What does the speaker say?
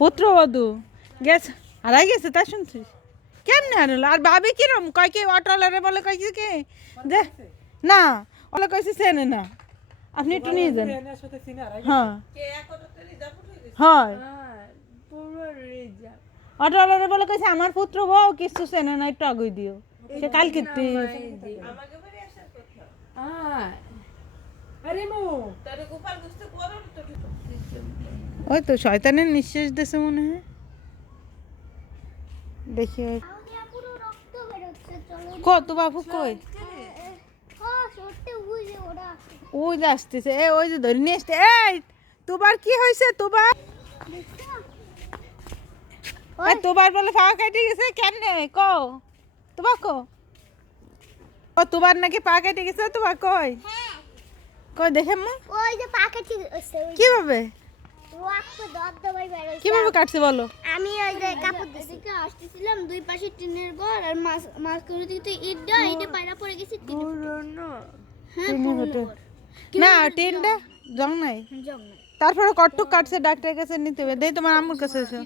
পুত্রবধূ গেছে হারাই গেছে তা শুনছিস কেমনে হারালো আর ভাবি কিরম কয় কি অটোলারে বলে কয়েছে কি যে না ওলা কয়েছে চেনে না আপনি একটু নিয়ে যান হ্যাঁ হয় অটোলারে বলে কয়েছে আমার পুত্র বউ কিছু চেনে না একটু আগুই দিও সে কালকে ওই তো শয়তানের নিঃশ্বাস দিয়েছে মনে হয় দেখি কত বাবু কই ওই যে আসতেছে ওই যে ধরে নিয়ে আসতে এই তোমার কি হয়েছে তোমার তোমার বলে পা কেটে গেছে কেমনে কও তোমার কো ও তোমার নাকি পা কেটে গেছে তোমার কই কই দেখে মা ওই যে পা কেটে গেছে কিভাবে রক্ত দবদবাই বের হইছে কিভাবে কাটছে বলো আমি ওই যে কাপড় দিকে আসতেছিলাম দুই পাশে টিনের ঘর আর মাছ করে দিতে ইট দাও ইটে পায়রা পড়ে গেছে পুরনো হ্যাঁ পুরনো না টিনটা জং নাই জং তারপরে কটটুক কাটছে ডাক্তারের কাছে নিতে হবে দেই তোমার আম্মুর কাছে এসো